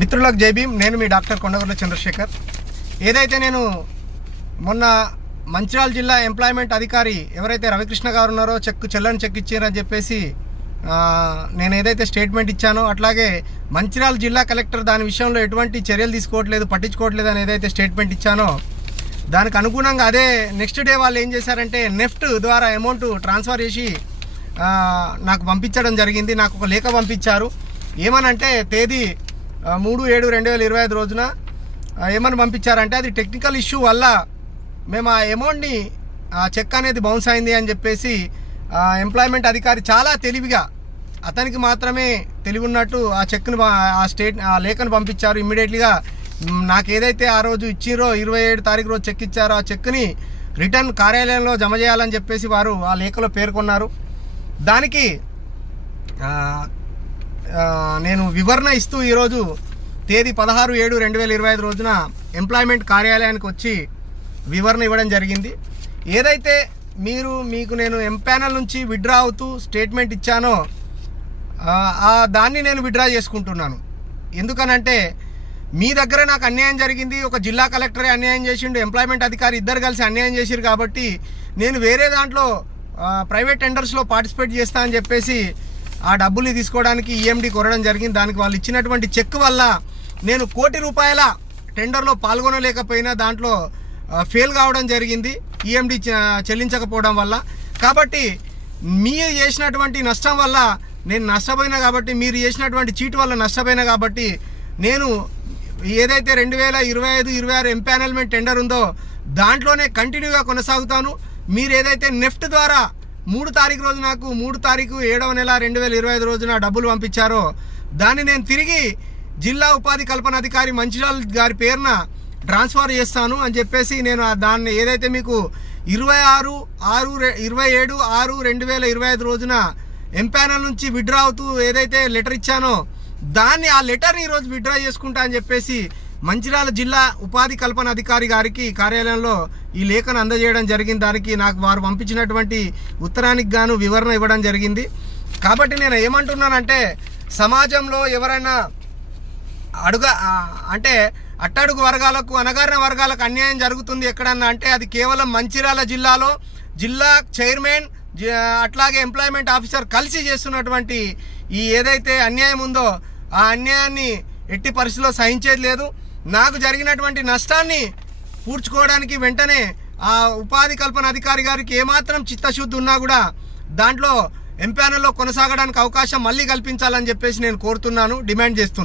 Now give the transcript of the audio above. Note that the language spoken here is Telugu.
మిత్రులకు జై భీమ్. నేను మీ డాక్టర్ కొండగర్ల చంద్రశేఖర్. ఏదైతే నేను మొన్న మంచిర్యాల జిల్లా ఎంప్లాయ్మెంట్ అధికారి ఎవరైతే రవికృష్ణ గారు ఉన్నారో చెల్లని చెక్ ఇచ్చారని చెప్పేసి నేను ఏదైతే స్టేట్మెంట్ ఇచ్చానో, అట్లాగే మంచిర్యాల జిల్లా కలెక్టర్ దాని విషయంలో ఎటువంటి చర్యలు తీసుకోవట్లేదు, పట్టించుకోవట్లేదు అని ఏదైతే స్టేట్మెంట్ ఇచ్చానో దానికి అనుగుణంగా అదే నెక్స్ట్ డే వాళ్ళు ఏం చేశారంటే నెఫ్ట్ ద్వారా అమౌంట్ ట్రాన్స్ఫర్ చేసి నాకు పంపించడం జరిగింది. నాకు ఒక లేఖ పంపించారు. ఏమనంటే తేదీ 3/7/2025 రోజున ఏమని పంపించారంటే అది టెక్నికల్ ఇష్యూ వల్ల మేము ఆ అమౌంట్ని ఆ చెక్ అనేది బౌన్స్ అయింది అని చెప్పేసి ఎంప్లాయ్మెంట్ అధికారి చాలా తెలివిగా, అతనికి మాత్రమే తెలివి ఉన్నట్టు ఆ చెక్ను ఆ లేఖను పంపించారు. ఇమ్మీడియట్లీగా నాకు ఏదైతే ఆ రోజు ఇచ్చిరో 27 తారీఖు రోజు చెక్ ఇచ్చారో ఆ చెక్ని రిటర్న్ కార్యాలయంలో జమ చేయాలని చెప్పేసి వారు ఆ లేఖలో పేర్కొన్నారు. దానికి నేను వివరణ ఇస్తూ ఈరోజు తేదీ 16/7/2025 రోజున ఎంప్లాయ్మెంట్ కార్యాలయానికి వచ్చి వివరణ ఇవ్వడం జరిగింది. ఏదైతే మీకు నేను ఎంపానల్ నుంచి విత్డ్రా అవుతూ స్టేట్మెంట్ ఇచ్చానో దాన్ని నేను విత్డ్రా చేసుకుంటున్నాను. ఎందుకనంటే మీ దగ్గర నాకు అన్యాయం జరిగింది, ఒక జిల్లా కలెక్టరే అన్యాయం చేసిండు, ఎంప్లాయ్మెంట్ అధికారి ఇద్దరు కలిసి అన్యాయం చేసిరు కాబట్టి నేను వేరే దాంట్లో ప్రైవేట్ టెండర్స్లో పార్టిసిపేట్ చేస్తా అని చెప్పేసి ఆ డబ్బులు తీసుకోవడానికి ఈఎండి కోరడం జరిగింది. దానికి వాళ్ళు ఇచ్చినటువంటి చెక్ వల్ల నేను ₹1 కోటి టెండర్లో పాల్గొనలేకపోయినా దాంట్లో ఫెయిల్ కావడం జరిగింది ఈఎండి చెల్లించకపోవడం వల్ల. కాబట్టి మీరు చేసినటువంటి నష్టం వల్ల నేను నష్టపోయినా, కాబట్టి మీరు చేసినటువంటి చీట్ వల్ల నష్టపోయినా, కాబట్టి నేను ఏదైతే 2025-26 ఎంపానల్మెంట్ టెండర్ ఉందో దాంట్లోనే కంటిన్యూగా కొనసాగుతాను. మీరు ఏదైతే నెఫ్ట్ ద్వారా 3 తారీఖు రోజు నాకు 3 తారీఖు 7వ నెల 2025 రోజున డబ్బులు పంపించారో దాన్ని నేను తిరిగి జిల్లా ఉపాధి కల్పన అధికారి మంచిర్యాల గారి పేరున ట్రాన్స్ఫర్ చేస్తాను అని చెప్పేసి నేను దాన్ని ఏదైతే మీకు 27/6/2025 రోజున ఎంపానల్ నుంచి విత్డ్రా అవుతూ ఏదైతే లెటర్ ఇచ్చానో దాన్ని ఆ లెటర్ని ఈరోజు విత్డ్రా చేసుకుంటా అని చెప్పేసి మంచిర్యాల జిల్లా ఉపాధి కల్పన అధికారి గారికి కార్యాలయంలో ఈ లేఖను అందజేయడం జరిగింది. దానికి నాకు వారు పంపించినటువంటి ఉత్తరానికి గాను వివరణ ఇవ్వడం జరిగింది. కాబట్టి నేను ఏమంటున్నానంటే సమాజంలో ఎవరైనా అంటే అట్టడుగు వర్గాలకు, అణగారిన వర్గాలకు అన్యాయం జరుగుతుంది ఎక్కడన్నా అంటే అది కేవలం మంచిర్యాల జిల్లాలో జిల్లా చైర్మన్ అట్లాగే ఎంప్లాయ్మెంట్ ఆఫీసర్ కలిసి చేస్తున్నటువంటి ఈ ఏదైతే అన్యాయం ఉందో ఆ అన్యాయాన్ని ఎట్టి పరిస్థితిలో సహించేది లేదు. నాకు జరిగినటువంటి నష్టాన్ని పూడ్చుకోవడానికి వెంటనే ఆ ఉపాధి కల్పన అధికారి గారికి ఏమాత్రం చిత్తశుద్ధి ఉన్నా కూడా దాంట్లో ఎంపానల్లో కొనసాగడానికి అవకాశం మళ్ళీ కల్పించాలని చెప్పేసి నేను కోరుతున్నాను, డిమాండ్ చేస్తున్నాను.